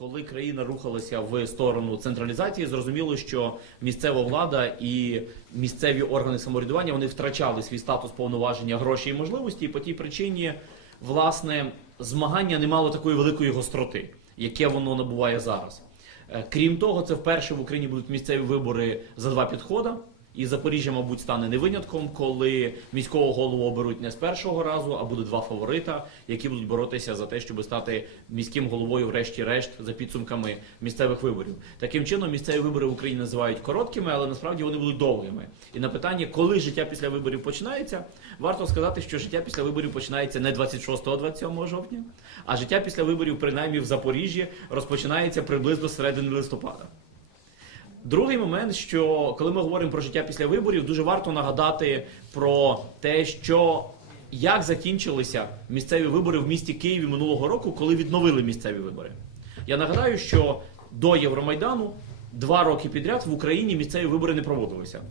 коли країна рухалася в сторону централізації, зрозуміло, що місцева влада і місцеві органи самоврядування вони втрачали свій статус повноваження, гроші і можливості, і по тій причині, власне, змагання не мало такої великої гостроти, яке воно набуває зараз. Е, Крім того, це вперше в Україні будуть місцеві вибори за два підходи. І Запоріжжя, мабуть, стане не винятком, коли міського голову оберуть не з першого разу, а буде два фаворита, які будуть боротися за те, щоб стати міським головою, врешті-решт, за підсумками місцевих виборів. Таким чином, місцеві вибори в Україні називають короткими, але насправді вони будуть довгими. І на питання, коли життя після виборів починається, варто сказати, що життя після виборів починається не 26-27 жовтня, а життя після виборів, принаймні в Запоріжжі, розпочинається приблизно середини листопада. Другий момент, що коли ми говоримо про життя після виборів, дуже варто нагадати про те, що як закінчилися місцеві вибори в місті Києві минулого року, коли відновили місцеві вибори. Я нагадаю, що до Євромайдану два роки підряд в Україні місцеві вибори не проводилися.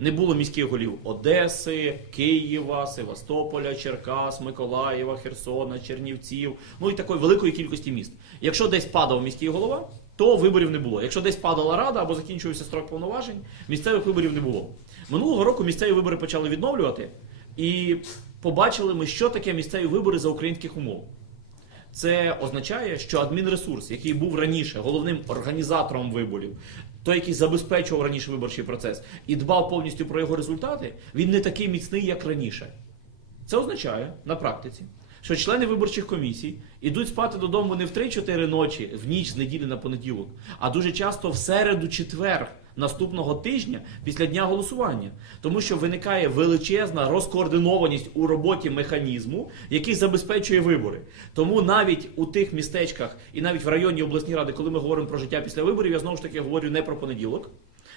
Не було міських голів Одеси, Києва, Севастополя, Черкас, Миколаєва, Херсона, Чернівців, ну і такої великої кількості міст. Якщо десь падав міський голова, то виборів не було. Якщо десь падала рада або закінчувався строк повноважень, місцевих виборів не було. Минулого року місцеві вибори почали відновлювати, і побачили ми, що таке місцеві вибори за українських умов. Це означає, що адмінресурс, який був раніше головним організатором виборів, той, який забезпечував раніше виборчий процес і дбав повністю про його результати, він не такий міцний, як раніше. Це означає на практиці, що члени виборчих комісій ідуть спати додому не в 3-4 ночі в ніч з неділі на понеділок, а дуже часто в середу четвер наступного тижня після дня голосування, тому що виникає величезна розкоординованість у роботі механізму, який забезпечує вибори. Тому навіть у тих містечках і навіть в районній обласній ради, коли ми говоримо про життя після виборів, я знову ж таки говорю не про понеділок.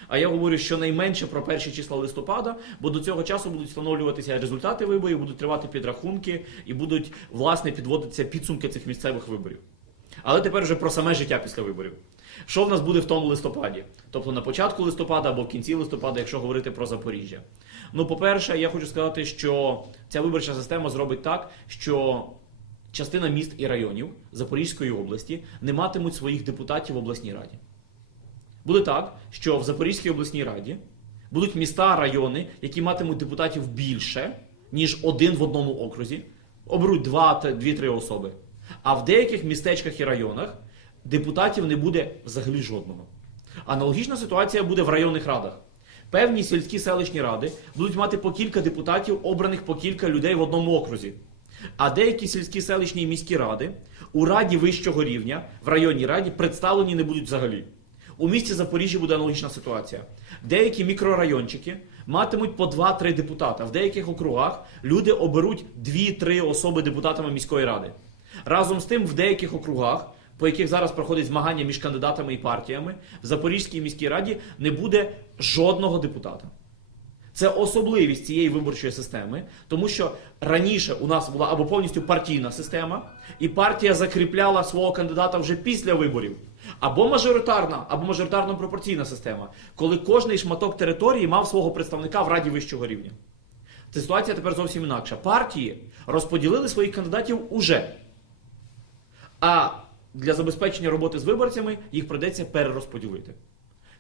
А я говорю щонайменше про перші числа листопада, бо до цього часу будуть встановлюватися результати виборів, будуть тривати підрахунки і будуть власне підводитися підсумки цих місцевих виборів. Але тепер вже про саме життя після виборів. Що в нас буде в тому листопаді? Тобто на початку листопада або в кінці листопада, якщо говорити про Запоріжжя. Ну, по-перше, я хочу сказати, що ця виборча система зробить так, що частина міст і районів Запорізької області не матимуть своїх депутатів в обласній раді. Буде так, що в Запорізькій обласній раді будуть міста, райони, які матимуть депутатів більше, ніж один в одному окрузі, оберуть два, та- дві-три особи. А в деяких містечках і районах депутатів не буде взагалі жодного. Аналогічна ситуація буде в районних радах. Певні сільські селищні ради будуть мати по кілька депутатів, обраних по кілька людей в одному окрузі. А деякі сільські селищні і міські ради у раді вищого рівня, в районній раді, представлені не будуть взагалі. У місті Запоріжжя буде аналогічна ситуація. Деякі мікрорайончики матимуть по 2-3 депутата. В деяких округах люди оберуть 2-3 особи депутатами міської ради. Разом з тим, в деяких округах, по яких зараз проходить змагання між кандидатами і партіями, в Запорізькій міській раді не буде жодного депутата. Це особливість цієї виборчої системи, тому що раніше у нас була або повністю партійна система, і партія закріпляла свого кандидата вже після виборів, або мажоритарна, або мажоритарно-пропорційна система, коли кожний шматок території мав свого представника в раді вищого рівня. Ця ситуація тепер зовсім інакша. Партії розподілили своїх кандидатів уже. А для забезпечення роботи з виборцями їх придеться перерозподілити.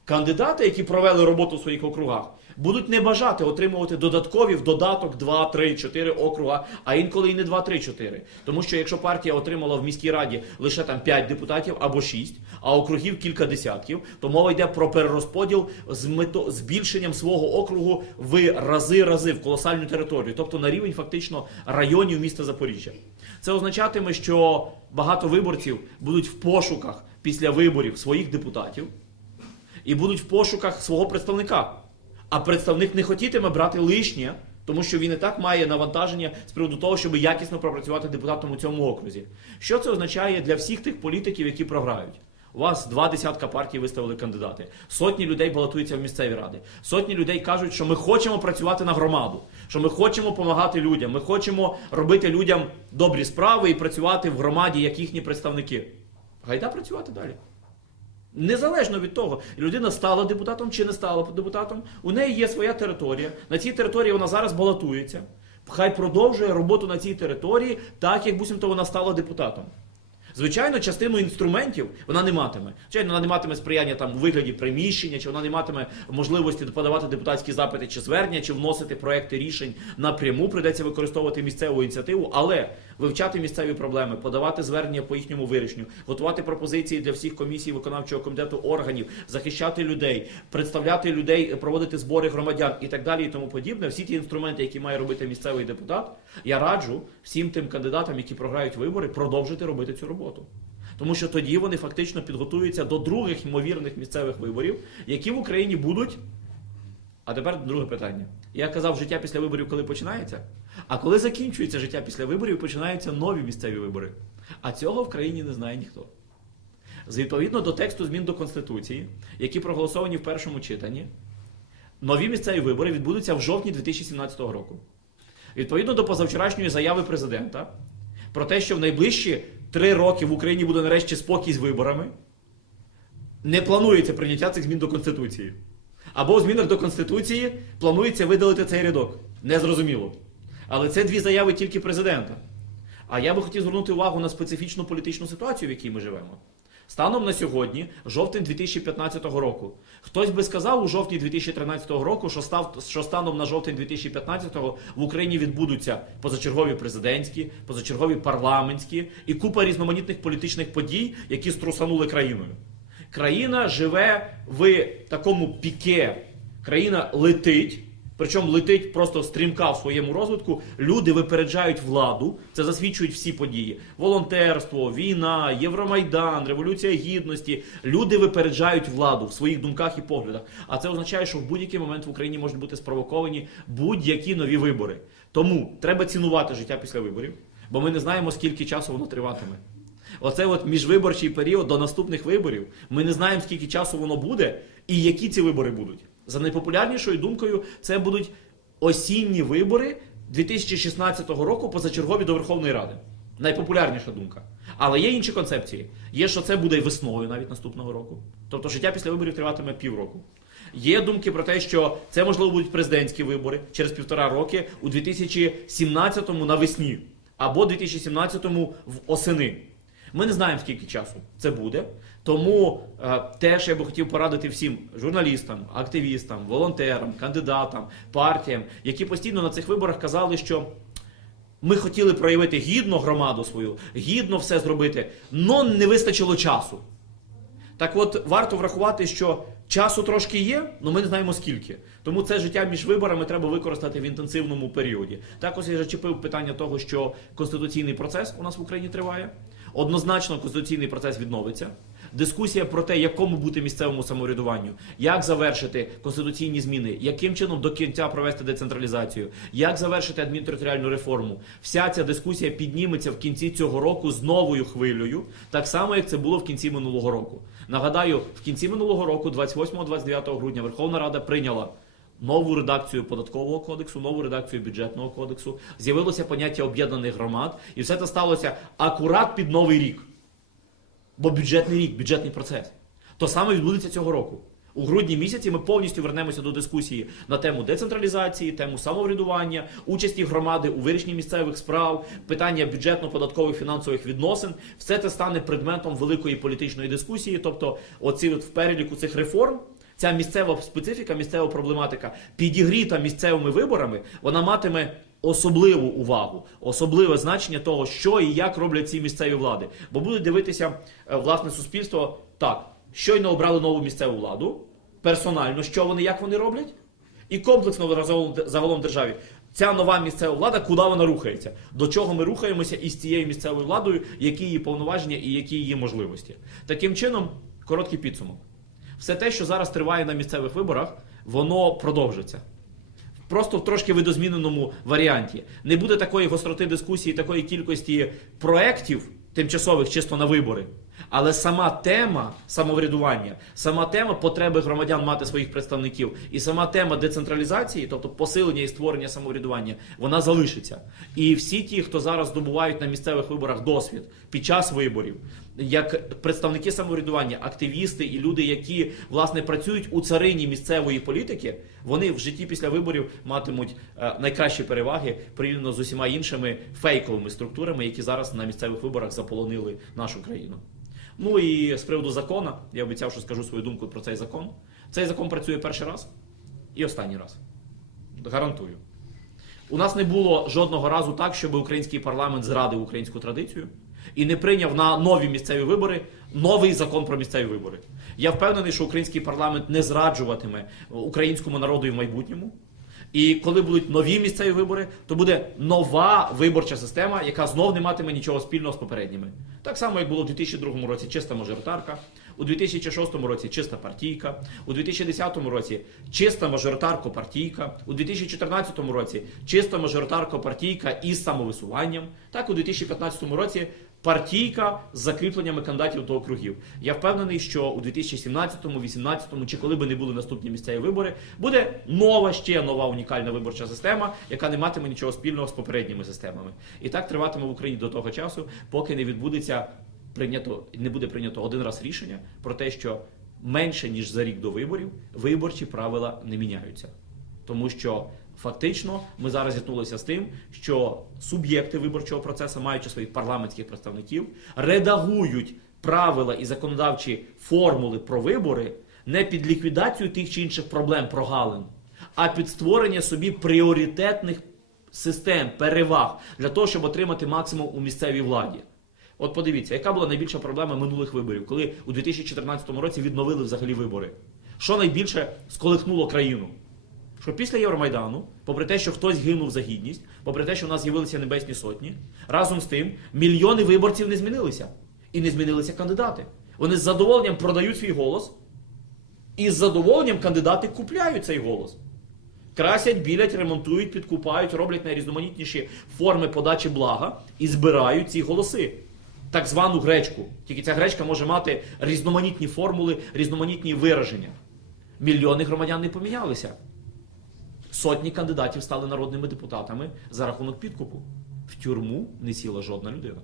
Кандидати, які провели роботу в своїх округах, будуть не бажати отримувати додаткові в додаток 2, 3, 4 округа, а інколи і не 2, 3, 4. Тому що якщо партія отримала в міській раді лише там 5 депутатів або 6, а округів кілька десятків, то мова йде про перерозподіл з мето... збільшенням свого округу в рази-рази в колосальну територію, тобто на рівень фактично районів міста Запоріжжя. Це означатиме, що багато виборців будуть в пошуках після виборів своїх депутатів і будуть в пошуках свого представника. А представник не хотітиме брати лишнє, тому що він і так має навантаження з приводу того, щоб якісно пропрацювати депутатом у цьому окрузі. Що це означає для всіх тих політиків, які програють? У вас два десятка партій виставили кандидати. Сотні людей балотуються в місцеві ради. Сотні людей кажуть, що ми хочемо працювати на громаду, що ми хочемо допомагати людям, ми хочемо робити людям добрі справи і працювати в громаді як їхні представники. Гайда працювати далі. Незалежно від того, людина стала депутатом чи не стала депутатом, у неї є своя територія. На цій території вона зараз балотується. Хай продовжує роботу на цій території, так як буцімто вона стала депутатом. Звичайно, частину інструментів вона не матиме. Звичайно, вона не матиме сприяння там у вигляді приміщення, чи вона не матиме можливості подавати депутатські запити чи звернення, чи вносити проекти рішень напряму. Прийдеться використовувати місцеву ініціативу, але вивчати місцеві проблеми, подавати звернення по їхньому вирішенню, готувати пропозиції для всіх комісій виконавчого комітету органів, захищати людей, представляти людей, проводити збори громадян і так далі, і тому подібне. Всі ті інструменти, які має робити місцевий депутат, я раджу всім тим кандидатам, які програють вибори, продовжити робити цю роботу. Тому що тоді вони фактично підготуються до других ймовірних місцевих виборів, які в Україні будуть. А тепер друге питання. Я казав, життя після виборів коли починається? А коли закінчується життя після виборів, починаються нові місцеві вибори. А цього в країні не знає ніхто. Відповідно до тексту змін до Конституції, які проголосовані в першому читанні, нові місцеві вибори відбудуться в жовтні 2017 року. Відповідно до позавчорашньої заяви президента про те, що в найближчі три роки в Україні буде нарешті спокій з виборами, не планується прийняття цих змін до Конституції. Або у змінах до Конституції планується видалити цей рядок. Незрозуміло. Але це дві заяви тільки президента. А я би хотів звернути увагу на специфічну політичну ситуацію, в якій ми живемо. Станом на сьогодні, жовтень 2015 року. Хтось би сказав у жовтні 2013 року, що, став, що станом на жовтень 2015 в Україні відбудуться позачергові президентські, позачергові парламентські і купа різноманітних політичних подій, які струсанули країною. Країна живе в такому піке. Країна летить, причому летить просто стрімка в своєму розвитку. Люди випереджають владу. Це засвідчують всі події: волонтерство, війна, Євромайдан, Революція Гідності. Люди випереджають владу в своїх думках і поглядах. А це означає, що в будь-який момент в Україні можуть бути спровоковані будь-які нові вибори. Тому треба цінувати життя після виборів, бо ми не знаємо, скільки часу воно триватиме. Оце от міжвиборчий період до наступних виборів. Ми не знаємо, скільки часу воно буде і які ці вибори будуть. За найпопулярнішою думкою, це будуть осінні вибори 2016 року позачергові до Верховної Ради. Найпопулярніша думка. Але є інші концепції. Є, що це буде весною навіть наступного року. Тобто життя після виборів триватиме півроку. Є думки про те, що це можливо будуть президентські вибори через півтора роки у 2017-му навесні або 2017-му в осени. Ми не знаємо, скільки часу це буде. Тому е, теж я би хотів порадити всім журналістам, активістам, волонтерам, кандидатам, партіям, які постійно на цих виборах казали, що ми хотіли проявити гідно громаду свою, гідно все зробити, але не вистачило часу. Так от варто врахувати, що часу трошки є, але ми не знаємо скільки. Тому це життя між виборами треба використати в інтенсивному періоді. Також я зачепив питання того, що конституційний процес у нас в Україні триває. Однозначно, конституційний процес відновиться. Дискусія про те, якому бути місцевому самоврядуванню, як завершити конституційні зміни, яким чином до кінця провести децентралізацію, як завершити адмінтериторіальну реформу. Вся ця дискусія підніметься в кінці цього року з новою хвилею, так само як це було в кінці минулого року. Нагадаю, в кінці минулого року, 28-29 грудня, Верховна Рада прийняла. Нову редакцію податкового кодексу, нову редакцію бюджетного кодексу, з'явилося поняття об'єднаних громад, і все це сталося акурат під новий рік. Бо бюджетний рік, бюджетний процес. То саме відбудеться цього року. У грудні місяці ми повністю вернемося до дискусії на тему децентралізації, тему самоврядування, участі громади у вирішенні місцевих справ, питання бюджетно-податкових фінансових відносин. Все це стане предметом великої політичної дискусії. Тобто, оці от в переліку цих реформ. Ця місцева специфіка, місцева проблематика, підігріта місцевими виборами, вона матиме особливу увагу, особливе значення того, що і як роблять ці місцеві влади. Бо будуть дивитися е, власне суспільство так, щойно обрали нову місцеву владу, персонально, що вони, як вони роблять, і комплексно загалом, загалом державі. Ця нова місцева влада, куди вона рухається? До чого ми рухаємося із цією місцевою владою, які її повноваження і які її можливості? Таким чином, короткий підсумок. Все те, що зараз триває на місцевих виборах, воно продовжиться. Просто в трошки видозміненому варіанті. Не буде такої гостроти дискусії, такої кількості проєктів тимчасових чисто на вибори. Але сама тема самоврядування, сама тема потреби громадян мати своїх представників, і сама тема децентралізації, тобто посилення і створення самоврядування, вона залишиться. І всі ті, хто зараз здобувають на місцевих виборах досвід під час виборів, як представники самоврядування, активісти і люди, які власне працюють у царині місцевої політики, вони в житті після виборів матимуть е, найкращі переваги порівняно з усіма іншими фейковими структурами, які зараз на місцевих виборах заполонили нашу країну. Ну і з приводу закону, я обіцяв, що скажу свою думку про цей закон. Цей закон працює перший раз і останній раз. Гарантую. У нас не було жодного разу так, щоб український парламент зрадив українську традицію і не прийняв на нові місцеві вибори новий закон про місцеві вибори. Я впевнений, що український парламент не зраджуватиме українському народу і в майбутньому. І коли будуть нові місцеві вибори, то буде нова виборча система, яка знов не матиме нічого спільного з попередніми. Так само, як було в 2002 році чиста мажоритарка, у 2006 році чиста партійка, у 2010 році чиста мажоритарко-партійка, у 2014 році чиста мажоритарко-партійка із самовисуванням, так у 2015 році партійка з закріпленнями кандидатів до округів. Я впевнений, що у 2017, 2018 чи коли би не були наступні місцеві вибори, буде нова ще нова унікальна виборча система, яка не матиме нічого спільного з попередніми системами. І так триватиме в Україні до того часу, поки не відбудеться прийнято, не буде прийнято один раз рішення про те, що менше ніж за рік до виборів виборчі правила не міняються. Тому що фактично ми зараз зіткнулися з тим, що суб'єкти виборчого процесу, маючи своїх парламентських представників, редагують правила і законодавчі формули про вибори не під ліквідацію тих чи інших проблем прогалин, а під створення собі пріоритетних систем, переваг для того, щоб отримати максимум у місцевій владі. От подивіться, яка була найбільша проблема минулих виборів, коли у 2014 році відновили взагалі вибори. Що найбільше сколихнуло країну? Що після Євромайдану, попри те, що хтось гинув за гідність, попри те, що в нас з'явилися небесні сотні, разом з тим мільйони виборців не змінилися. І не змінилися кандидати. Вони з задоволенням продають свій голос, і з задоволенням кандидати купляють цей голос. Красять, білять, ремонтують, підкупають, роблять найрізноманітніші форми подачі блага і збирають ці голоси. Так звану гречку. Тільки ця гречка може мати різноманітні формули, різноманітні вираження. Мільйони громадян не помінялися. Сотні кандидатів стали народними депутатами за рахунок підкупу. В тюрму не сіла жодна людина.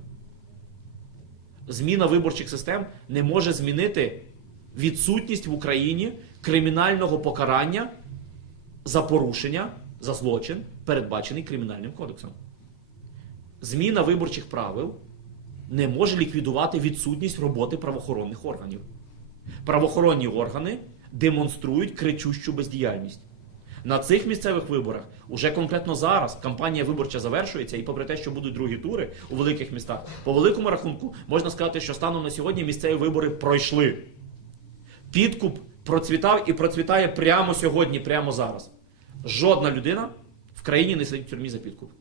Зміна виборчих систем не може змінити відсутність в Україні кримінального покарання за порушення, за злочин, передбачений кримінальним кодексом. Зміна виборчих правил не може ліквідувати відсутність роботи правоохоронних органів. Правоохоронні органи демонструють кричущу бездіяльність. На цих місцевих виборах уже конкретно зараз кампанія виборча завершується, і попри те, що будуть другі тури у великих містах, по великому рахунку можна сказати, що станом на сьогодні місцеві вибори пройшли. Підкуп процвітав і процвітає прямо сьогодні, прямо зараз. Жодна людина в країні не сидить в тюрмі за підкуп.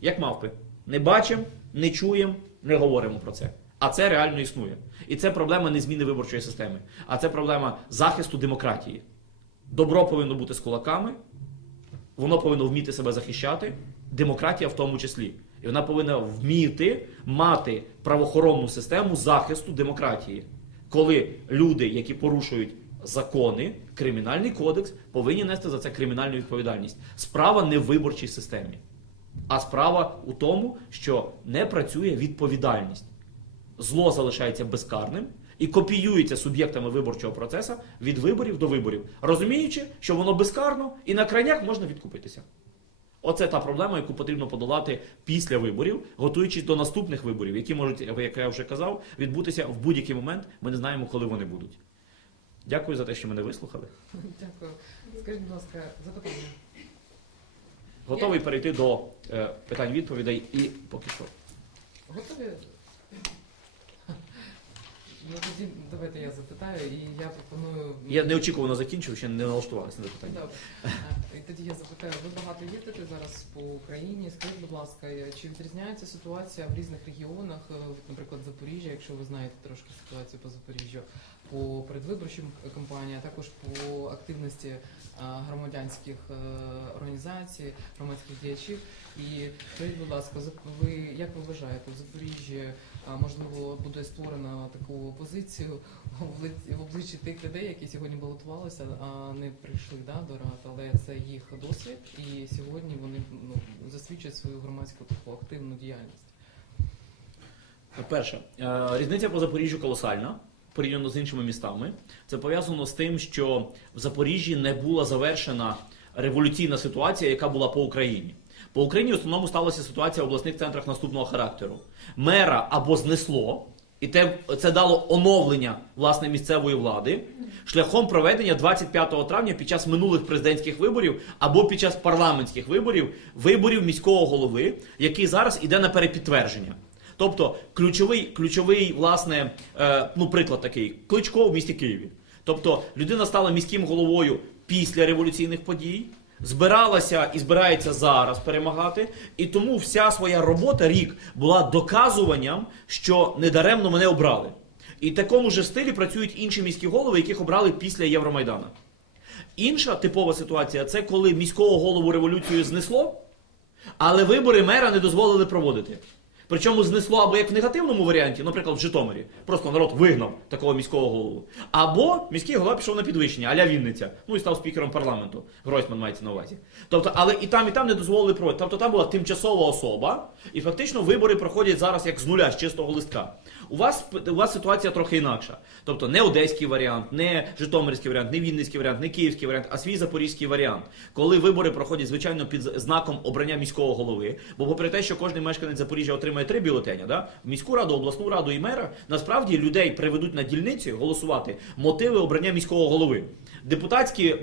Як мавпи. Не бачимо, не чуємо, не говоримо про це. А це реально існує. І це проблема не зміни виборчої системи, а це проблема захисту демократії. Добро повинно бути з кулаками, воно повинно вміти себе захищати, демократія в тому числі. І вона повинна вміти мати правоохоронну систему захисту демократії. Коли люди, які порушують закони, кримінальний кодекс, повинні нести за це кримінальну відповідальність. Справа не в виборчій системі, а справа у тому, що не працює відповідальність. Зло залишається безкарним і копіюється суб'єктами виборчого процесу від виборів до виборів, розуміючи, що воно безкарно і на крайняк можна відкупитися. Оце та проблема, яку потрібно подолати після виборів, готуючись до наступних виборів, які можуть, як я вже казав, відбутися в будь-який момент. Ми не знаємо, коли вони будуть. Дякую за те, що мене вислухали. Дякую. Скажіть, будь ласка, запитання. Готовий перейти до е, питань відповідей і поки що. Готові? Ну тоді давайте я запитаю, і я пропоную. Я неочікувано закінчив, ще не налаштувалися на запитання. Добре. І тоді я запитаю, ви багато їздите зараз по Україні. Скажіть, будь ласка, чи відрізняється ситуація в різних регіонах, е, наприклад, Запоріжжя, якщо ви знаєте трошки ситуацію по Запоріжжю, по передвиборчим кампаніям, а також по активності е, громадянських е, організацій, громадських діячів. І скажіть, будь ласка, ви як ви вважаєте, в Запоріжжі можливо буде створено таку позицію в обличчі- тих людей, які сьогодні балотувалися, а не прийшли да, до рад, але це їх досвід, і сьогодні вони ну, засвідчують свою громадську таку активну діяльність. Перше, е, різниця по Запоріжжю колосальна. Порівняно з іншими містами, це пов'язано з тим, що в Запоріжжі не була завершена революційна ситуація, яка була по Україні. По Україні в основному сталася ситуація в обласних центрах наступного характеру: мера або знесло, і те, це дало оновлення власне місцевої влади шляхом проведення 25 травня під час минулих президентських виборів або під час парламентських виборів виборів міського голови, який зараз іде на перепідтвердження. Тобто ключовий, ключовий власне, е, ну приклад такий Кличко в місті Києві. Тобто людина стала міським головою після революційних подій, збиралася і збирається зараз перемагати. І тому вся своя робота рік була доказуванням, що недаремно мене обрали. І в такому ж стилі працюють інші міські голови, яких обрали після Євромайдана. Інша типова ситуація це коли міського голову революцію знесло, але вибори мера не дозволили проводити. Причому знесло або як в негативному варіанті, наприклад, в Житомирі. Просто народ вигнав такого міського голову. Або міський голова пішов на підвищення, аля Вінниця. Ну і став спікером парламенту. Гройсман мається на увазі. Тобто, але і там, і там не дозволили проводити. Тобто там була тимчасова особа, і фактично вибори проходять зараз як з нуля, з чистого листка. У вас, у вас ситуація трохи інакша. Тобто не одеський варіант, не житомирський варіант, не вінницький варіант, не київський варіант, а свій запорізький варіант. Коли вибори проходять, звичайно, під знаком обрання міського голови. Бо попри те, що кожен мешканець Запоріжжя отримає три бюлетеня, да? в міську раду, обласну раду і мера, насправді людей приведуть на дільниці голосувати мотиви обрання міського голови. Депутатські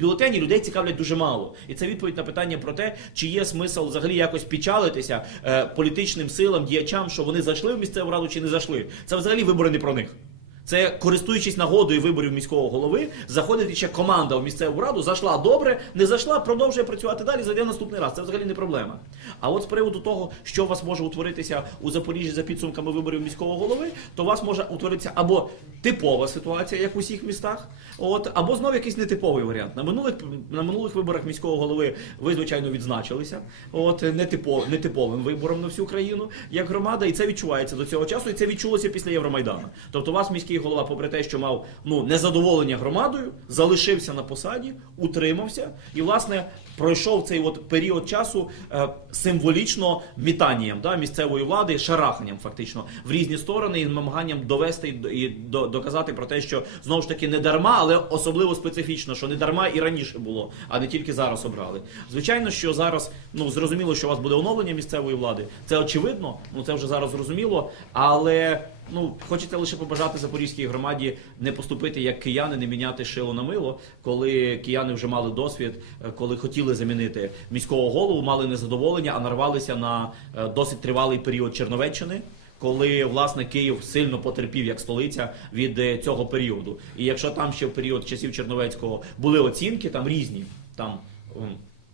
бюлетені людей цікавлять дуже мало. І це відповідь на питання про те, чи є смисл взагалі якось печалитися е, політичним силам, діячам, що вони зайшли в місцеву раду чи не зайшли. Це взагалі вибори не про них. Це користуючись нагодою виборів міського голови, заходить ще команда в місцеву раду, зайшла добре, не зайшла, продовжує працювати далі, зайде наступний раз. Це взагалі не проблема. А от з приводу того, що у вас може утворитися у Запоріжжі за підсумками виборів міського голови, то у вас може утворитися або типова ситуація, як у всіх містах, от, або знову якийсь нетиповий варіант. На минулих на минулих виборах міського голови ви, звичайно, відзначилися. От нетипо, нетиповим вибором на всю країну як громада, і це відчувається до цього часу, і це відчулося після Євромайдану. Тобто, у вас міський голова, попри те, що мав ну незадоволення громадою, залишився на посаді, утримався і, власне, пройшов цей от період часу е, символічно мітанням да, місцевої влади, шараханням, фактично, в різні сторони і намаганням довести і, до- доказати про те, що знову ж таки не дарма, але особливо специфічно, що не дарма і раніше було, а не тільки зараз обрали. Звичайно, що зараз ну зрозуміло, що у вас буде оновлення місцевої влади. Це очевидно, ну це вже зараз зрозуміло, але. Ну, хочеться лише побажати запорізькій громаді не поступити як кияни, не міняти шило на мило, коли кияни вже мали досвід, е, коли хотіли замінити міського голову, мали незадоволення, а нарвалися на е, досить тривалий період Черновеччини. Коли власне Київ сильно потерпів як столиця від е, цього періоду, і якщо там ще в період часів Черновецького були оцінки, там різні, там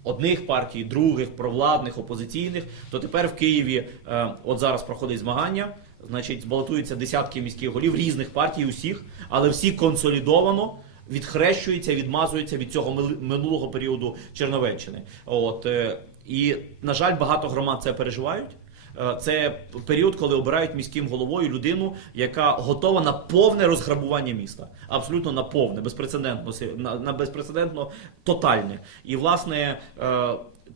одних партій, других, провладних, опозиційних, то тепер в Києві от зараз проходить змагання. Значить, збалотуються десятки міських голів різних партій, усіх, але всі консолідовано відхрещуються, відмазуються від цього минулого періоду Черновеччини. От е, і на жаль, багато громад це переживають. Е, Це період, коли обирають міським головою людину, яка готова на повне розграбування міста. Абсолютно на повне, безпрецедентно, на, безпрецедентно тотальне. І власне.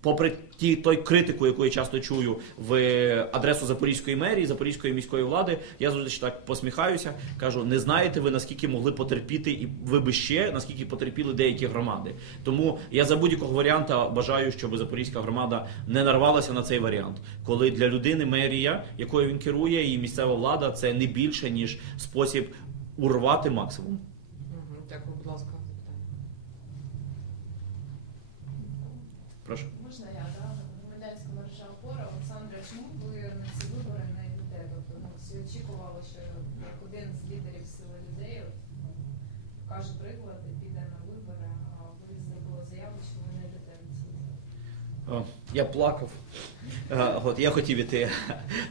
Попри ті той критику, яку я часто чую в адресу Запорізької мерії, Запорізької міської влади, я завжди так посміхаюся. Кажу, не знаєте ви наскільки могли потерпіти, і ви би ще наскільки потерпіли деякі громади. Тому я за будь-якого варіанта бажаю, щоб Запорізька громада не нарвалася на цей варіант, коли для людини мерія, якою він керує, і місцева влада це не більше ніж спосіб урвати максимум. Дякую, будь ласка. Прошу. Можна я, да? Громадянська мережа опора. Олександра, чому ви на ці вибори не йдете? Тобто ну, всі очікували, що як один з лідерів сили людей от, ну, покаже приклад і піде на вибори, а ви зробили заяву, що ви не йдете на ці вибори. О, я плакав. Е, От я хотів іти.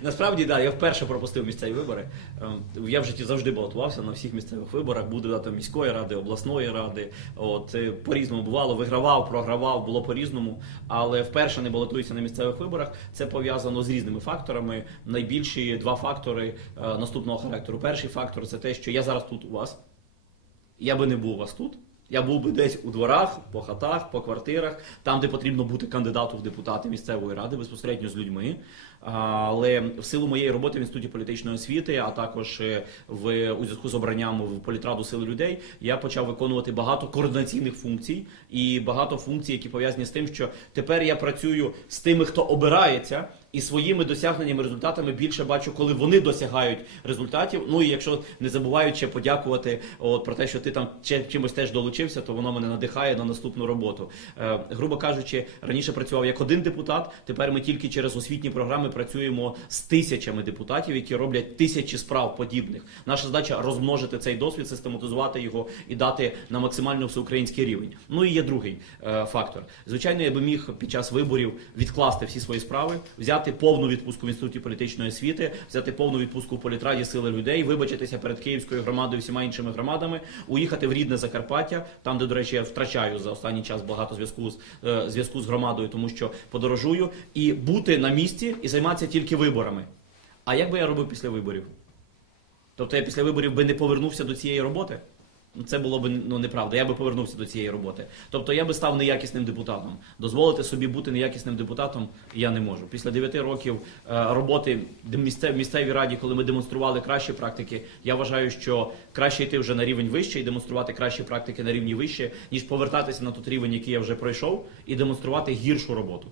Насправді, да, я вперше пропустив місцеві вибори. Е, Я в житті завжди балотувався на всіх місцевих виборах, був депутатом міської ради, обласної ради. От е, по-різному бувало, вигравав, програвав, було по-різному. Але вперше не балотуюся на місцевих виборах. Це пов'язано з різними факторами. Найбільші два фактори е, наступного характеру. Перший фактор це те, що я зараз тут у вас. Я би не був у вас тут. Я був би десь у дворах, по хатах, по квартирах, там, де потрібно бути кандидатом в депутати місцевої ради, безпосередньо з людьми. Але в силу моєї роботи в інституті політичної освіти, а також е, в у зв'язку з обранням в політраду сили людей, я почав виконувати багато координаційних функцій і багато функцій, які пов'язані з тим, що тепер я працюю з тими, хто обирається. І своїми досягненнями результатами більше бачу, коли вони досягають результатів. Ну і якщо не забувають ще подякувати от, про те, що ти там чимось теж долучився, то воно мене надихає на наступну роботу. Е, грубо кажучи, раніше працював як один депутат. Тепер ми тільки через освітні програми працюємо з тисячами депутатів, які роблять тисячі справ подібних. Наша задача розмножити цей досвід, систематизувати його і дати на максимально всеукраїнський рівень. Ну і є другий е, фактор. Звичайно, я би міг під час виборів відкласти всі свої справи, взяти повну відпустку в інституті політичної освіти, взяти повну відпустку в політраді сили людей, вибачитися перед київською громадою всіма іншими громадами, уїхати в рідне Закарпаття, там, де, до речі, я втрачаю за останній час багато зв'язку з е, зв'язку з громадою, тому що подорожую, і бути на місці і займатися тільки виборами. А як би я робив після виборів? Тобто я після виборів би не повернувся до цієї роботи? Ну, Це було б ну, неправда. Я би повернувся до цієї роботи. Тобто я би став неякісним депутатом. Дозволити собі бути неякісним депутатом я не можу. Після 9 років е, роботи в місцевій раді, коли ми демонстрували кращі практики, я вважаю, що краще йти вже на рівень вище і демонструвати кращі практики на рівні вище, ніж повертатися на той рівень, який я вже пройшов, і демонструвати гіршу роботу.